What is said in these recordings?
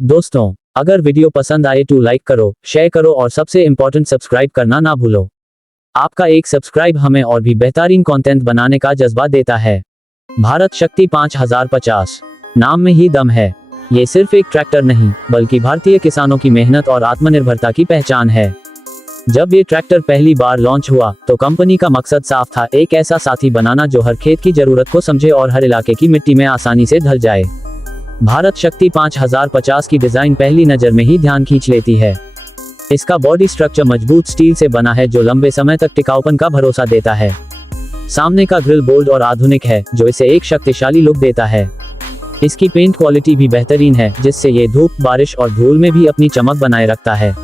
दोस्तों, अगर वीडियो पसंद आए तो लाइक करो, शेयर करो और सबसे इम्पोर्टेंट सब्सक्राइब करना ना भूलो। आपका एक सब्सक्राइब हमें और भी बेहतरीन कंटेंट बनाने का जज्बा देता है। भारत शक्ति 5050 नाम में ही दम है। ये सिर्फ एक ट्रैक्टर नहीं, बल्कि भारतीय किसानों की मेहनत और आत्मनिर्भरता की पहचान है। जब ये ट्रैक्टर पहली बार लॉन्च हुआ तो कंपनी का मकसद साफ था, एक ऐसा साथी बनाना जो हर खेत की जरूरत को समझे और हर इलाके की मिट्टी में आसानी से ढल जाए। भारत शक्ति 5050 की डिजाइन पहली नजर में ही ध्यान खींच लेती है। इसका बॉडी स्ट्रक्चर मजबूत स्टील से बना है जो लंबे समय तक टिकाऊपन का भरोसा देता है। सामने का ग्रिल बोल्ड और आधुनिक है जो इसे एक शक्तिशाली लुक देता है। इसकी पेंट क्वालिटी भी बेहतरीन है जिससे ये धूप, बारिश और धूल में भी अपनी चमक बनाए रखता है।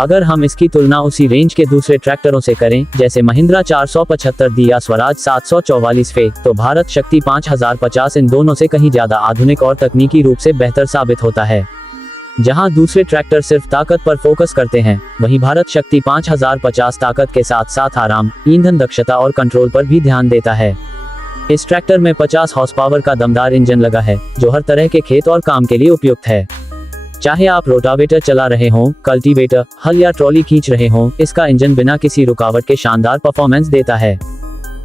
अगर हम इसकी तुलना उसी रेंज के दूसरे ट्रैक्टरों से करें जैसे महिंद्रा 475D या स्वराज 744 फे, तो भारत शक्ति 5050 इन दोनों से कहीं ज्यादा आधुनिक और तकनीकी रूप से बेहतर साबित होता है। जहां दूसरे ट्रैक्टर सिर्फ ताकत पर फोकस करते हैं, वहीं भारत शक्ति 5050 ताकत के साथ साथ आराम, ईंधन दक्षता और कंट्रोल पर भी ध्यान देता है। इस ट्रैक्टर में 50 हॉर्स पावर का दमदार इंजन लगा है जो हर तरह के खेत और काम के लिए उपयुक्त है। चाहे आप रोटावेटर चला रहे हों, कल्टीवेटर, हल या ट्रॉली खींच रहे हों, इसका इंजन बिना किसी रुकावट के शानदार परफॉर्मेंस देता है।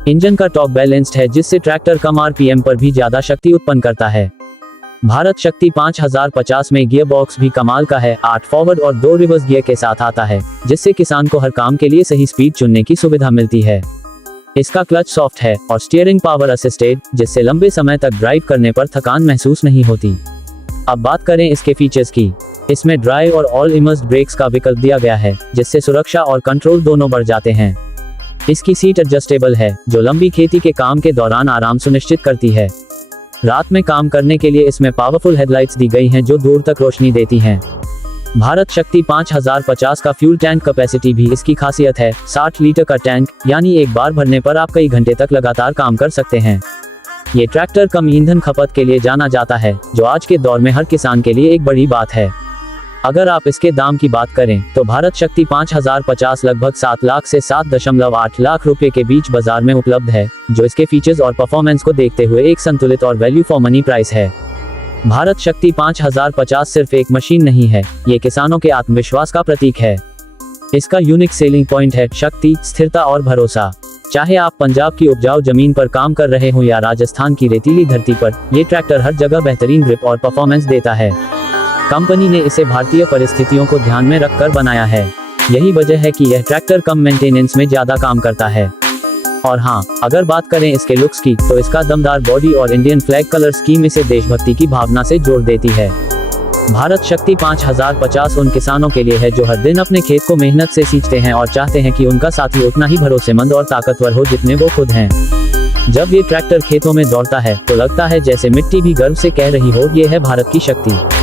इंजन का टॉर्क बैलेंस्ड है जिससे ट्रैक्टर कम आरपीएम पर भी ज्यादा शक्ति उत्पन्न करता है। भारत शक्ति 5050 में गियर बॉक्स भी कमाल का है, 8 फॉरवर्ड और 2 रिवर्स गियर के साथ आता है, जिससे किसान को हर काम के लिए सही स्पीड चुनने की सुविधा मिलती है। इसका क्लच सॉफ्ट है और स्टीयरिंग पावर असिस्टेड, जिससे लंबे समय तक ड्राइव करने पर थकान महसूस नहीं होती। अब बात करें इसके फीचर्स की। इसमें ड्राइव और ऑल इमर्स्ड ब्रेक्स का विकल्प दिया गया है जिससे सुरक्षा और कंट्रोल दोनों बढ़ जाते हैं। इसकी सीट एडजस्टेबल है जो लंबी खेती के काम के दौरान आराम सुनिश्चित करती है। रात में काम करने के लिए इसमें पावरफुल हेडलाइट्स दी गई हैं जो दूर तक रोशनी देती हैं। भारत शक्ति 5050 का फ्यूल टैंक कैपेसिटी भी इसकी खासियत है, 60 लीटर का टैंक, यानी एक बार भरने पर आप कई घंटे तक लगातार काम कर सकते हैं। ये ट्रैक्टर कम ईंधन खपत के लिए जाना जाता है जो आज के दौर में हर किसान के लिए एक बड़ी बात है। अगर आप इसके दाम की बात करें तो भारत शक्ति 5050 लगभग 7 लाख से 7.8 लाख रुपए के बीच बाजार में उपलब्ध है, जो इसके फीचर्स और परफॉर्मेंस को देखते हुए एक संतुलित और वैल्यू फॉर मनी प्राइस है। भारत शक्ति 5050 सिर्फ एक मशीन नहीं है, ये किसानों के आत्मविश्वास का प्रतीक है। इसका यूनिक सेलिंग पॉइंट है शक्ति, स्थिरता और भरोसा। चाहे आप पंजाब की उपजाऊ जमीन पर काम कर रहे हो या राजस्थान की रेतीली धरती पर, ये ट्रैक्टर हर जगह बेहतरीन ग्रिप और परफॉर्मेंस देता है। कंपनी ने इसे भारतीय परिस्थितियों को ध्यान में रखकर बनाया है। यही वजह है कि यह ट्रैक्टर कम मेंटेनेंस में ज्यादा काम करता है। और हाँ, अगर बात करें इसके लुक्स की तो इसका दमदार बॉडी और इंडियन फ्लैग कलर स्कीम इसे देशभक्ति की भावना से जोड़ देती है। भारत शक्ति 5050 उन किसानों के लिए है जो हर दिन अपने खेत को मेहनत से सींचते हैं और चाहते हैं कि उनका साथी उतना ही भरोसेमंद और ताकतवर हो जितने वो खुद हैं। जब ये ट्रैक्टर खेतों में दौड़ता है तो लगता है जैसे मिट्टी भी गर्व से कह रही हो, ये है भारत की शक्ति।